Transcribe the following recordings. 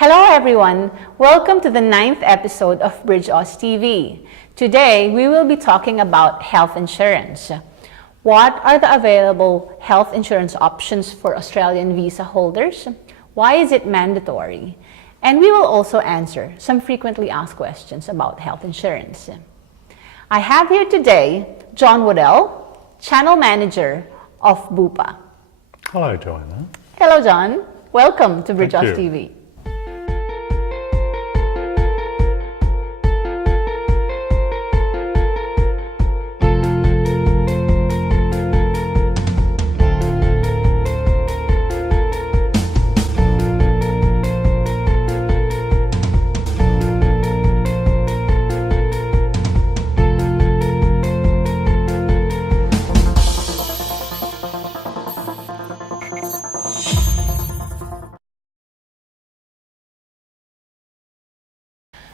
Hello everyone, welcome to the 9th episode of BridgeAusTV. Today we will be talking about health insurance. What are the available health insurance options for Australian visa holders? Why is it mandatory? And we will also answer some frequently asked questions about health insurance. I have here today John Waddell, Channel Manager of BUPA. Hello, Joanna. Hello, John. Welcome to BridgeAusTV.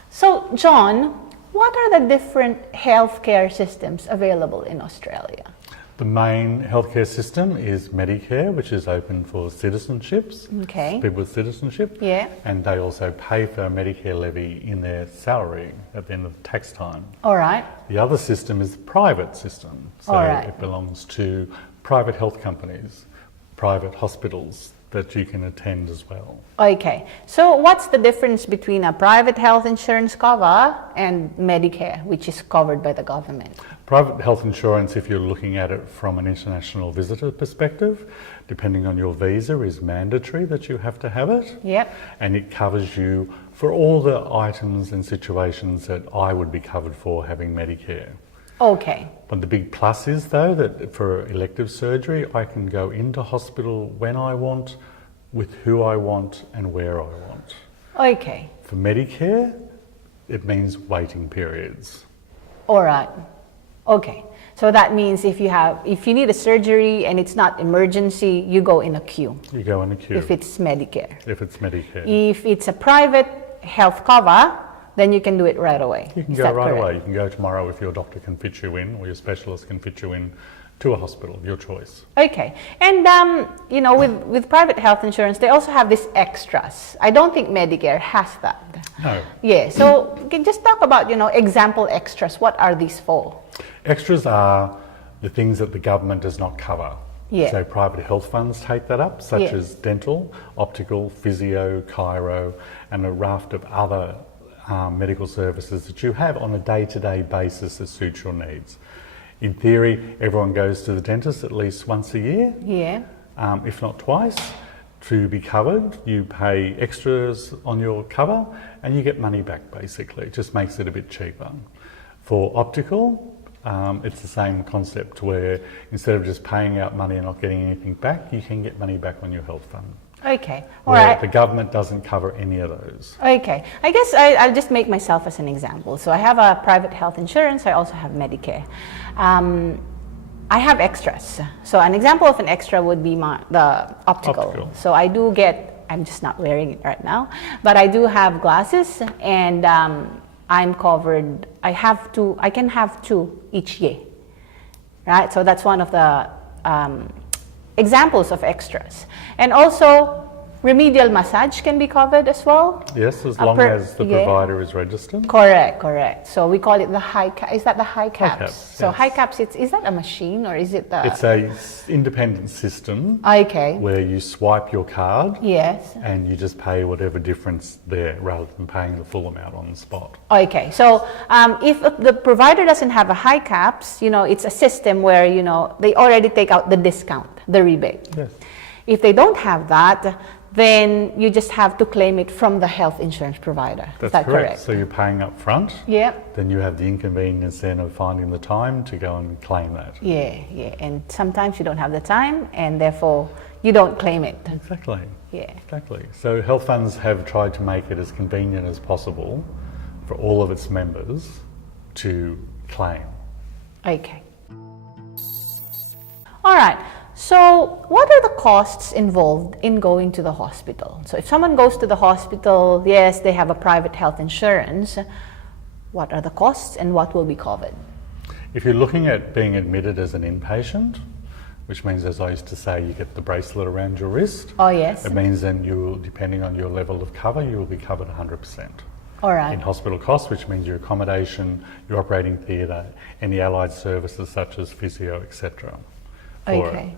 So, John, what are the different healthcare systems available in Australia? The main healthcare system is Medicare, which is open for citizenships, people with citizenship, and they also pay for a Medicare levy in their salary at the end of tax time. All right. The other system is the private system, so it belongs to private health companies, private hospitals that you can attend as well. Okay, so what's the difference between a private health insurance cover and Medicare, which is covered by the government? Private health insurance, if you're looking at it from an international visitor perspective, depending on your visa, is mandatory that you have to have it. Yep. And it covers you for all the items and situations that I would be covered for having Medicare. Okay. But the big plus is, though, that for elective surgery, I can go into hospital when I want, with who I want, and where I want. Okay. For Medicare, it means waiting periods. All right. Okay. So that means if you need a surgery and it's not emergency, you go in a queue. You go in a queue. If it's Medicare. If it's Medicare. If it's a private health cover, then you can do it right away. You can go right away. You can go tomorrow if your doctor can fit you in, or your specialist can fit you in to a hospital of your choice. Okay. And, you know, with private health insurance, they also have these extras. I don't think Medicare has that. No. Yeah. So you can just talk about, example extras. What are these for? Extras are the things that the government does not cover. Yeah. So private health funds take that up, such as dental, optical, physio, chiro, and a raft of other medical services that you have on a day-to-day basis that suits your needs. In theory, everyone goes to the dentist at least once a year, if not twice, to be covered. You pay extras on your cover and you get money back, basically. It just makes it a bit cheaper. For optical, it's the same concept where instead of just paying out money and not getting anything back, you can get money back on your health fund. Okay. All right. The government doesn't cover any of those. Okay. I guess I'll just make myself as an example. So I have a private health insurance. I also have Medicare. I have extras. So an example of an extra would be the optical. So I do get, I'm just not wearing it right now, but I do have glasses, and I'm covered. I can have two each year. Right? So that's one of the examples of extras. And also, remedial massage can be covered as well. Yes, as long as the provider is registered. Correct. So we call it the high caps. Is that the high caps? High caps, so high caps, is that a machine or is it the... It's a independent system where you swipe your card and you just pay whatever difference there rather than paying the full amount on the spot. Okay, so if the provider doesn't have a high caps, it's a system where, they already take out the discount, the rebate. Yes. If they don't have that, then you just have to claim it from the health insurance provider. That's Is that correct? So you're paying up front. Yeah. Then you have the inconvenience then of finding the time to go and claim that. Yeah. And sometimes you don't have the time and therefore you don't claim it. Exactly. Yeah. Exactly. So health funds have tried to make it as convenient as possible for all of its members to claim. Okay. All right. So what are the costs involved in going to the hospital? So if someone goes to the hospital, yes, they have a private health insurance. What are the costs and what will be covered? If you're looking at being admitted as an inpatient, which means, as I used to say, you get the bracelet around your wrist. Oh, yes. It means then you will, depending on your level of cover, you will be covered 100%. All right. In hospital costs, which means your accommodation, your operating theatre, any allied services such as physio, etc. Okay.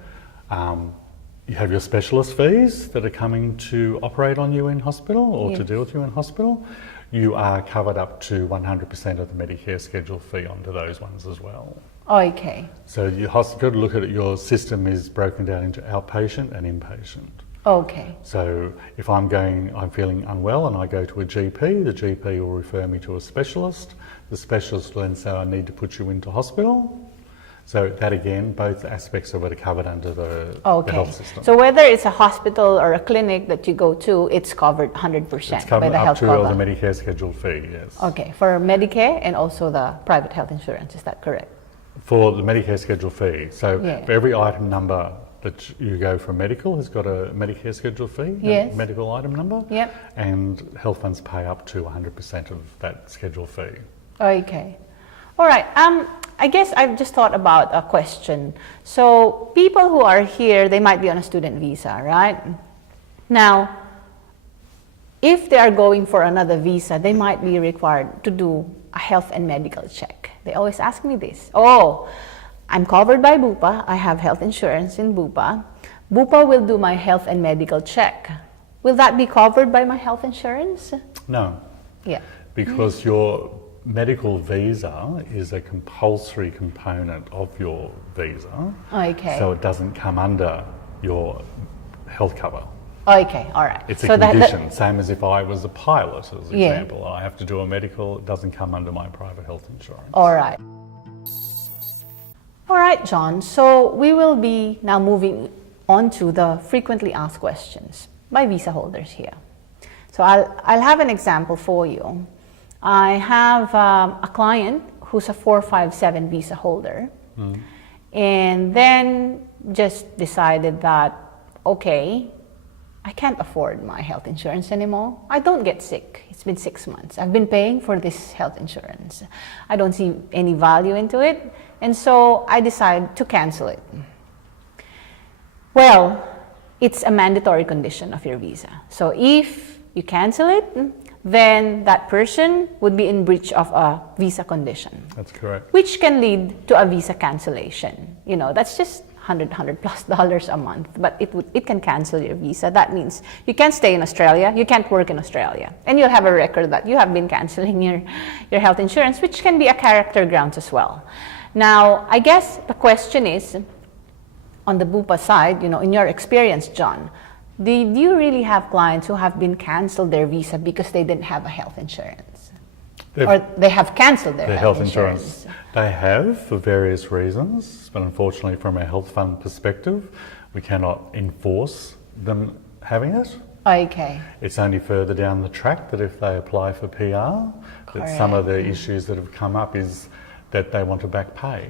You have your specialist fees that are coming to operate on you in hospital or to Yes. deal with you in hospital. You are covered up to 100% of the Medicare schedule fee onto those ones as well. Okay. So you have to look at it, your system is broken down into outpatient and inpatient. Okay. So if I'm feeling unwell and I go to a GP, the GP will refer me to a specialist. The specialist will then say, I need to put you into hospital. So that again, both aspects of it are covered under the health system. So whether it's a hospital or a clinic that you go to, it's covered 100% It's covered by the up health to cover. the Medicare schedule fee, yes. Okay, for Medicare and also the private health insurance, is that correct? For the Medicare schedule fee. So Yeah. for every item number that you go for medical has got a Medicare schedule fee, Yes. a medical item number. Yep. And health funds pay up to 100% of that schedule fee. Okay. All right. I guess I've just thought about a question. So people who are here, they might be on a student visa, right? Now, if they are going for another visa, they might be required to do a health and medical check. They always ask me this. Oh, I'm covered by BUPA. I have health insurance in BUPA. BUPA will do my health and medical check. Will that be covered by my health insurance? No. Yeah. Because your medical visa is a compulsory component of your visa. Okay. So it doesn't come under your health cover. Okay, all right. It's a So condition, same as if I was a pilot, as an Yeah. example. I have to do a medical, it doesn't come under my private health insurance. All right. All right, John. So we will be now moving on to the frequently asked questions by visa holders here. So I'll have an example for you. I have a client who's a 457 visa holder, and then just decided that, okay, I can't afford my health insurance anymore. I don't get sick. It's been 6 months. I've been paying for this health insurance. I don't see any value into it, and so I decided to cancel it. Well, it's a mandatory condition of your visa. So if you cancel it, then that person would be in breach of a visa condition. That's correct. Which can lead to a visa cancellation. You know, that's just $100+ a month, but it can cancel your visa. That means you can't stay in Australia, you can't work in Australia, and you'll have a record that you have been canceling your health insurance, which can be a character grounds as well. Now, I guess the question is, on the BUPA side, you know, in your experience, John, did you really have clients who have been canceled their visa because they didn't have a health insurance? Or they have canceled their health insurance? They have for various reasons, but unfortunately from a health fund perspective, we cannot enforce them having it. Okay. It's only further down the track that if they apply for PR, that some of the issues that have come up is that they want to back pay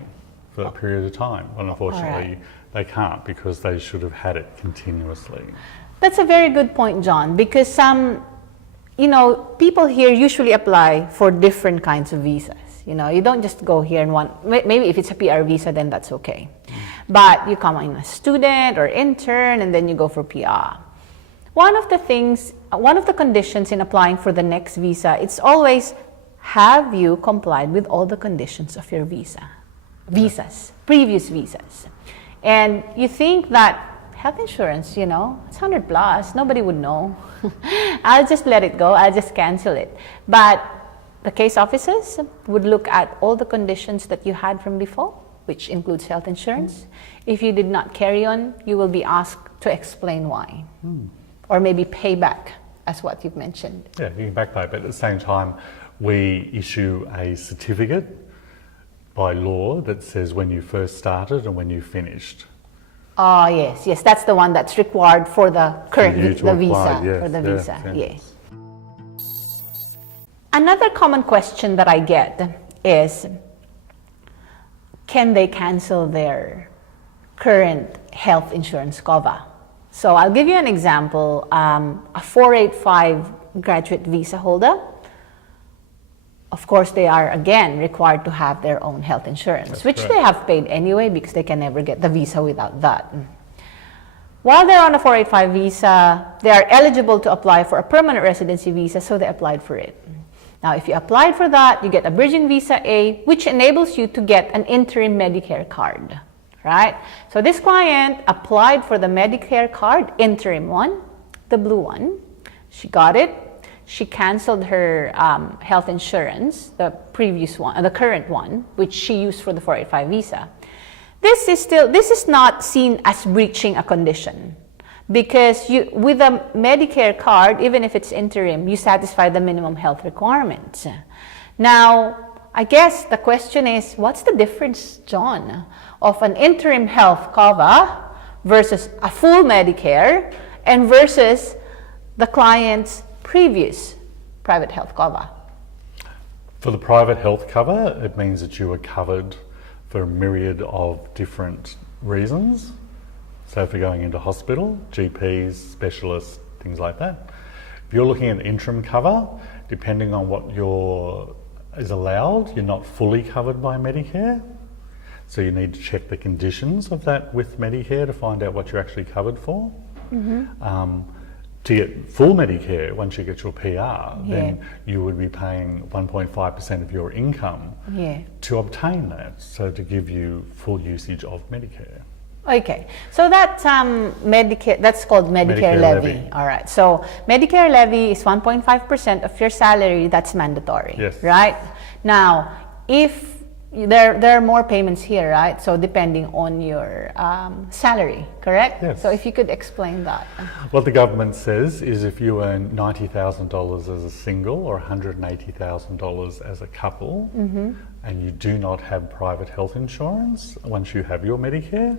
for that period of time. And unfortunately, they can't because they should have had it continuously. That's a very good point, John, because you know, people here usually apply for different kinds of visas. You know, you don't just go here and maybe if it's a PR visa, then that's okay. But you come in as a student or intern and then you go for PR. One of the conditions in applying for the next visa, it's always, have you complied with all the conditions of your previous visas? And you think that health insurance, you know, it's $100+, nobody would know. I'll just let it go, I'll just cancel it. But the case officers would look at all the conditions that you had from before, which includes health insurance. If you did not carry on, you will be asked to explain why. Or maybe pay back, as what you've mentioned. Yeah, you can back pay, but at the same time, we issue a certificate by law that says when you first started and when you finished. Ah, yes, that's the one that's required for the current visa, yes, for the visa, yes. Another common question that I get is, can they cancel their current health insurance cover? So I'll give you an example. A 485 graduate visa holder of course, they are again required to have their own health insurance, That's which correct. they have paid anyway because they can never get the visa without that. While they're on a 485 visa, they are eligible to apply for a permanent residency visa, so they applied for it. Now, if you applied for that, you get a bridging visa A, which enables you to get an interim Medicare card, right? So this client applied for the Medicare card, interim one, the blue one. She got it. She canceled her health insurance, the previous one, the current one, which she used for the 485 visa. This is not seen as breaching a condition, because with a Medicare card, even if it's interim, you satisfy the minimum health requirements. Now, I guess the question is, what's the difference, John, of an interim health cover versus a full Medicare and versus the client's previous private health cover? For the private health cover, it means that you are covered for a myriad of different reasons. So if you're going into hospital, GPs, specialists, things like that. If you're looking at interim cover, depending on what is allowed, you're not fully covered by Medicare. So you need to check the conditions of that with Medicare to find out what you're actually covered for. To get full Medicare, once you get your PR, then you would be paying 1.5% of your income to obtain that, so to give you full usage of Medicare. Okay, so that's Medicare. That's called Medicare levy. All right. So Medicare levy is 1.5% of your salary. That's mandatory. Yes. Right. Now, if there are more payments here, right? So depending on your salary, correct? Yes. So if you could explain that. What the government says is if you earn $90,000 as a single or $180,000 as a couple, and you do not have private health insurance, once you have your Medicare,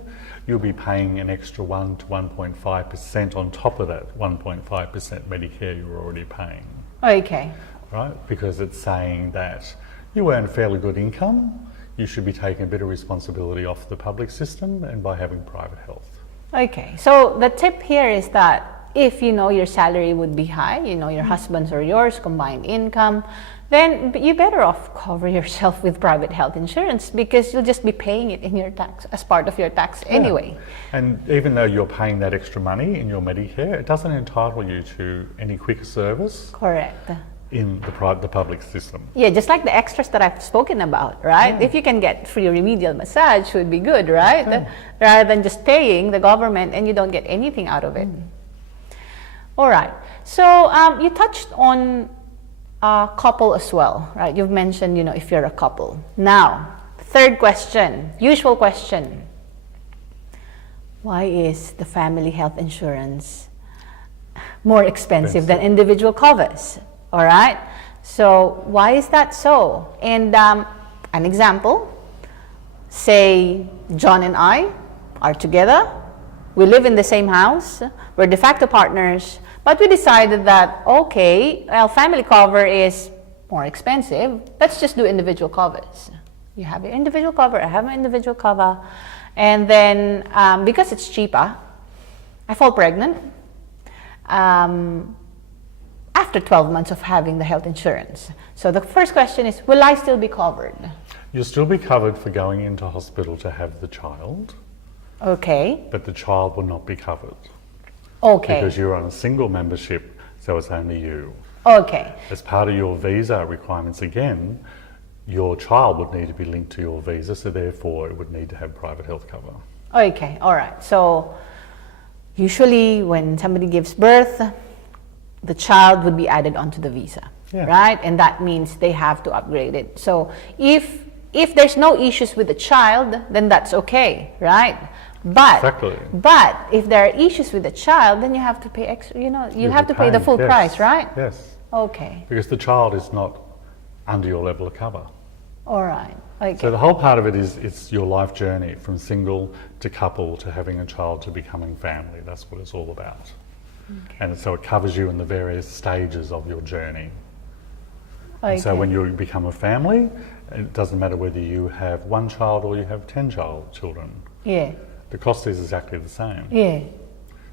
you'll be paying an extra 1 to 1.5% on top of that 1.5% Medicare you're already paying. Okay. Right? Because it's saying that you earn fairly good income, you should be taking a bit of responsibility off the public system and by having private health. Okay, so the tip here is that if you know your salary would be high, you know your husband's or yours combined income, then you better off cover yourself with private health insurance, because you'll just be paying it in your tax as part of your tax anyway. And even though you're paying that extra money in your Medicare, it doesn't entitle you to any quicker service. Correct. In the public system. Yeah, just like the extras that I've spoken about, right? Yeah. If you can get free remedial massage, would be good, right? Rather than just paying the government and you don't get anything out of it. All right. So you touched on a couple as well, right? You've mentioned, if you're a couple. Now, third question, usual question. Why is the family health insurance more expensive than individual covers? All right, so why is that so? And an example, say John and I are together, we live in the same house, we're de facto partners, but we decided that, okay, well, family cover is more expensive, let's just do individual covers. You have your individual cover, I have my individual cover, and then because it's cheaper, I fall pregnant. After 12 months of having the health insurance. So the first question is, will I still be covered? You'll still be covered for going into hospital to have the child. Okay. But the child will not be covered. Okay. Because you're on a single membership, so it's only you. Okay. As part of your visa requirements again, your child would need to be linked to your visa, so therefore it would need to have private health cover. Okay, all right. So usually when somebody gives birth, the child would be added onto the visa, right? And that means they have to upgrade it. So if there's no issues with the child, then that's okay, right? But if there are issues with the child, then you have to pay extra. You'll have to pay the full price, right? Yes. Okay. Because the child is not under your level of cover. All right. Okay. So the whole part of it is it's your life journey from single to couple to having a child to becoming family. That's what it's all about. Okay. And so it covers you in the various stages of your journey. Okay. And so when you become a family, it doesn't matter whether you have one child or you have 10 children. Yeah. The cost is exactly the same. Yeah.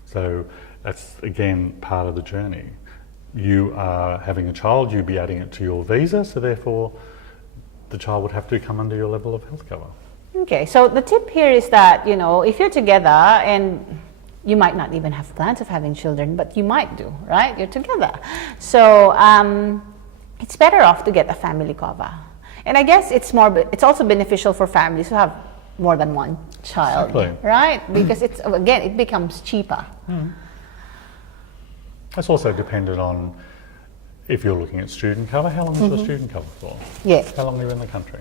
So that's again part of the journey. you are having a child, you'd be adding it to your visa, so therefore the child would have to come under your level of health cover. Okay, so the tip here is that, you know, if you're together and you might not even have plans of having children, but you might do, right? You're together. So it's better off to get a family cover. And I guess it's also beneficial for families who have more than one child, exactly. Right? Because it becomes cheaper. It's also dependent on if you're looking at student cover, how long is your student cover for? Yes. How long are you in the country?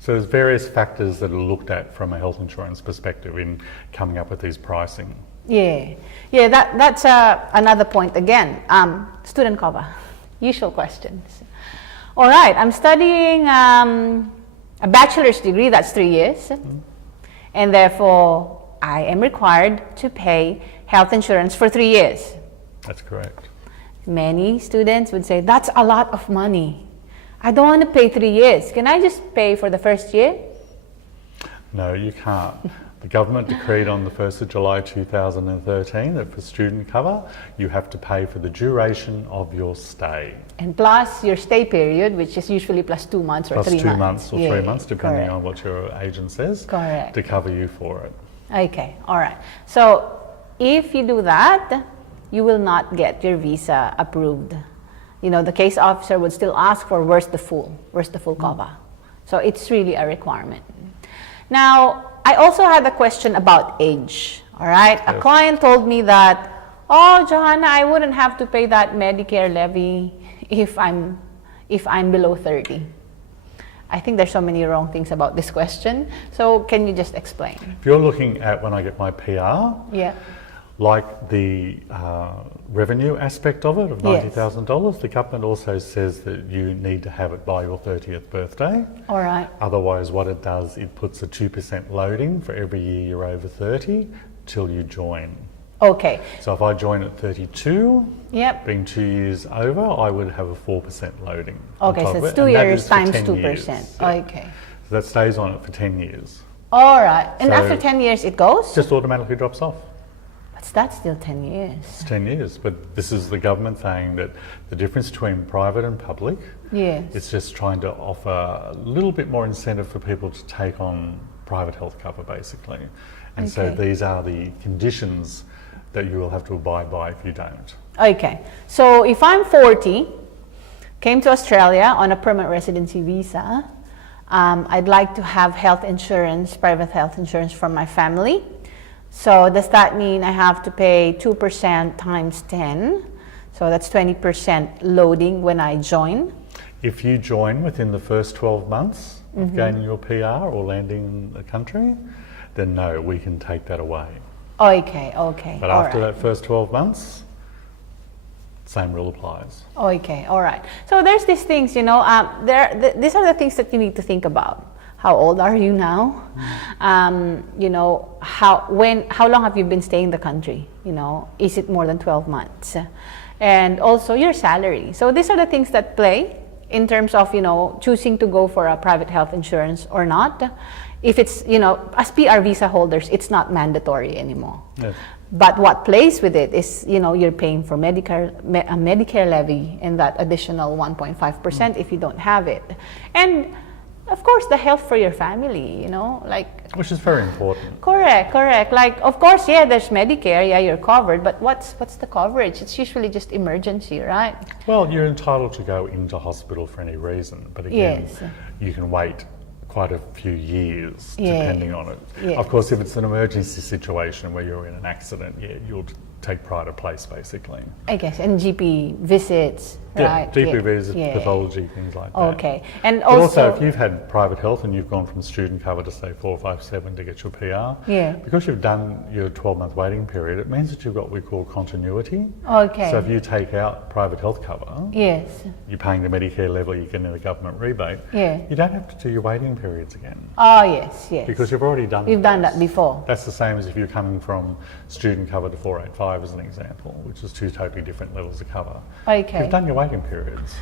So there's various factors that are looked at from a health insurance perspective in coming up with these pricing. Yeah, that's another point again. Student cover, usual questions. All right, I'm studying a bachelor's degree, that's 3 years. And therefore, I am required to pay health insurance for 3 years. That's correct. Many students would say, that's a lot of money. I don't want to pay 3 years. Can I just pay for the first year? No, you can't. The government decreed on the 1st of July 2013 that for student cover, you have to pay for the duration of your stay. And plus your stay period, which is usually plus 2 months or plus 3 months. Plus 2 months or 3 months, depending correct. on what your agent says, correct. to cover you for it. Okay, all right. So if you do that, you will not get your visa approved. You know, the case officer would still ask for where's the full cover. So it's really a requirement. Now, I also had a question about age, all right? Yes. A client told me that, oh, Johanna, I wouldn't have to pay that Medicare levy if I'm below 30. I think there's so many wrong things about this question. So can you just explain? If you're looking at when I get my PR, yeah. like the revenue aspect of it, of $90,000, the government also says that you need to have it by your 30th birthday. All right. Otherwise, what it does, it puts a 2% loading for every year you're over 30 till you join. Okay. So if I join at 32, yep. being 2 years over, I would have a 4% loading. Okay, so it's 2 years times 2%. Yeah. Okay. So that stays on it for 10 years. All right. And so after 10 years, it goes? Just automatically drops off. That's still 10 years. It's 10 years, but this is the government saying that the difference between private and public, yes. it's just trying to offer a little bit more incentive for people to take on private health cover, basically. And so these are the conditions that you will have to abide by if you don't. Okay, so if I'm 40, came to Australia on a permanent residency visa, I'd like to have health insurance, private health insurance for my family. So does that mean I have to pay 2% times 10? So that's 20% loading when I join? If you join within the first 12 months of gaining your PR or landing in the country, then no, we can take that away. Okay. But after that first 12 months, same rule applies. Okay, all right. So there's these things, you know, these are the things that you need to think about. How old are you now? You know, how long have you been staying in the country? You know, is it more than 12 months? And also your salary. So these are the things that play in terms of, you know, choosing to go for a private health insurance or not. If it's, you know, as PR visa holders, it's not mandatory anymore. Yes. But what plays with it is, you know, you're paying for a Medicare levy and that additional 1.5% if you don't have it. And of course, the health for your family, you know, like... Which is very important. Correct. Like, of course, yeah, there's Medicare, yeah, you're covered, but what's the coverage? It's usually just emergency, right? Well, you're entitled to go into hospital for any reason, but again, you can wait quite a few years depending on it. Yeah. Of course, if it's an emergency situation where you're in an accident, you'll take pride of place, basically. I guess, and GP visits, right? GP visits, pathology, things like that. Okay, and but also if you've had private health and you've gone from student cover to say 457 to get your PR, because you've done your 12-month waiting period, it means that you've got what we call continuity. Okay. So if you take out private health cover, you're paying the Medicare level, you're getting a government rebate, you don't have to do your waiting periods again. Oh, yes. Because you've already done You've done that before. That's the same as if you're coming from student cover to 485 as an example, which is two totally different levels of cover. Okay. You've done your waiting periods.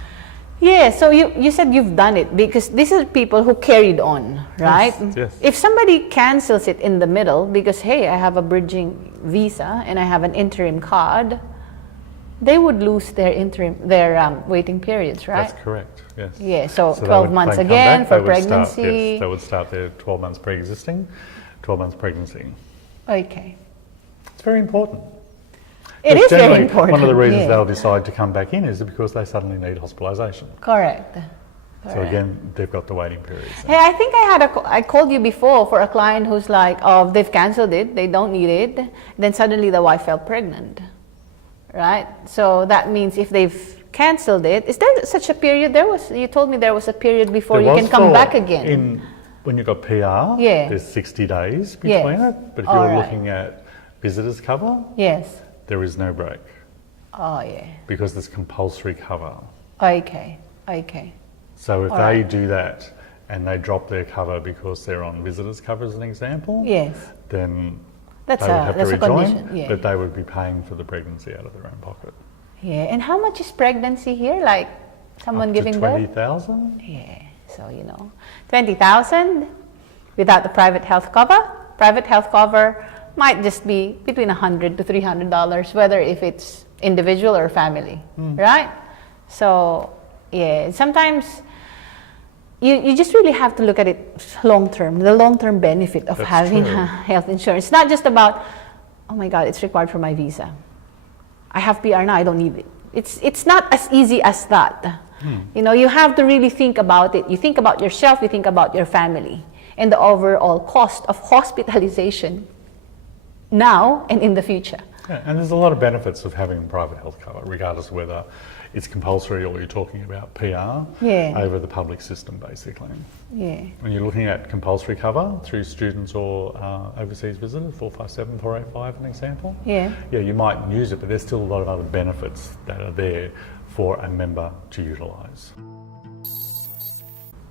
Yeah, so you said you've done it because these are people who carried on, right? Yes. If somebody cancels it in the middle because, hey, I have a bridging visa and I have an interim card, they would lose their waiting periods, right? That's correct, yes. Yeah, so they 12 would months then come again back, for they would start- pregnancy. yes, they would start their 12 months pre-existing, 12 months pregnancy. Okay. It's very important. It Because is very generally, important. One of the reasons yeah. they'll decide to come back in is because they suddenly need hospitalisation. Correct. So Correct. again, they've got the waiting periods. Hey, I think I called you before for a client who's like, oh, they've canceled it, they don't need it. Then suddenly the wife fell pregnant, right? So that means if they've canceled it, is there such a period? You told me there was a period before you can come back again. When you've got PR, Yeah. there's 60 days between Yes. it. But if All you're right. looking at visitors cover, Yes. there is no break Oh, yeah. because there's compulsory cover. Okay. Okay. So if All they right. do that and they drop their cover because they're on visitors cover as an example, Yes. then That's they would have to a rejoin, condition. Yeah. but they would be paying for the pregnancy out of their own pocket. Yeah. And how much is pregnancy here? Like someone Up to giving birth? 20,000. Yeah. So 20,000 without the private health cover. Private health cover might just be between $100 to $300, whether if it's individual or family, right? So yeah, sometimes you just really have to look at it long term, the long term benefit of That's having true. health insurance. It's not just about, oh my God, it's required for my visa. I have PR now, I don't need it. It's not as easy as that. You have to really think about it. You think about yourself, you think about your family, and the overall cost of hospitalization now and in the future. Yeah, and there's a lot of benefits of having private health cover, regardless of whether it's compulsory or you're talking about PR Yeah. over the public system, basically. Yeah. When you're looking at compulsory cover through students or overseas visitors, 457, 485, an example, Yeah. you might use it, but there's still a lot of other benefits that are there for a member to utilise.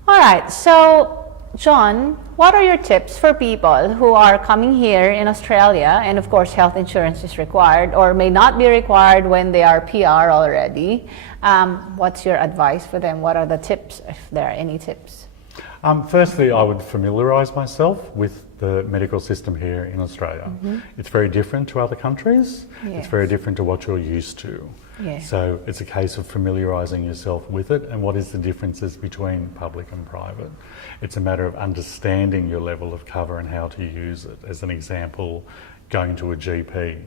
All right, so John, what are your tips for people who are coming here in Australia, and of course health insurance is required or may not be required when they are PR already? What's your advice for them? What are the tips, if there are any tips? Firstly, I would familiarise myself with the medical system here in Australia. It's very different to other countries. Yes. It's very different to what you're used to. Yeah. So it's a case of familiarising yourself with it and what is the differences between public and private. It's a matter of understanding your level of cover and how to use it. As an example, going to a GP.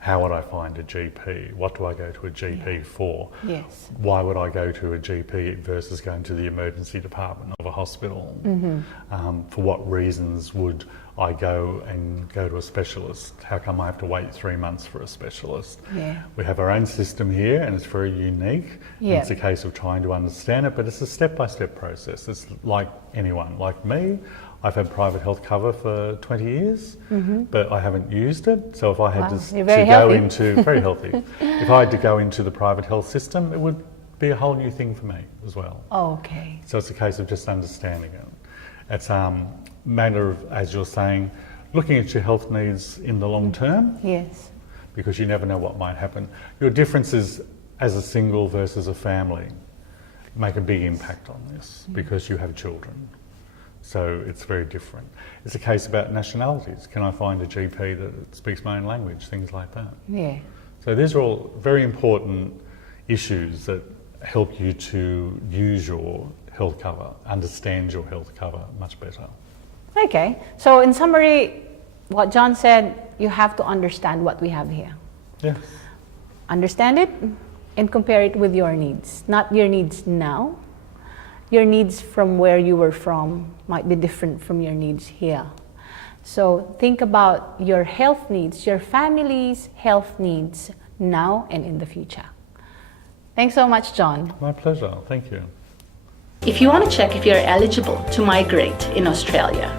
How would I find a GP? What do I go to a GP for? Yes. Why would I go to a GP versus going to the emergency department of a hospital? For what reasons would I go to a specialist? How come I have to wait 3 months for a specialist? Yeah. We have our own system here and it's very unique. Yeah. It's a case of trying to understand it, but it's a step-by-step process. It's like anyone, like me. I've had private health cover for 20 years, but I haven't used it. So if I had Wow, to you're very go healthy. into, very healthy, if I had to go into the private health system, it would be a whole new thing for me as well. Okay. So it's a case of just understanding it. It's a matter of, as you're saying, looking at your health needs in the long term, Yes. because you never know what might happen. Your differences as a single versus a family make a big impact on this because you have children. So it's very different. It's a case about nationalities. Can I find a GP that speaks my own language? Things like that. Yeah. So these are all very important issues that help you to use your health cover, understand your health cover much better. Okay. So in summary, what John said, you have to understand what we have here. Yes. Understand it and compare it with your needs. Not your needs now. Your needs from where you were from might be different from your needs here. So think about your health needs, your family's health needs now and in the future. Thanks so much, John. My pleasure. Thank you. If you want to check if you're eligible to migrate in Australia,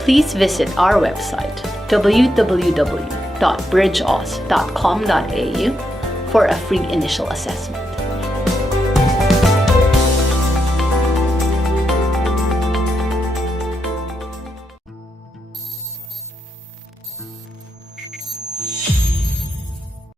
please visit our website www.bridgeaus.com.au for a free initial assessment.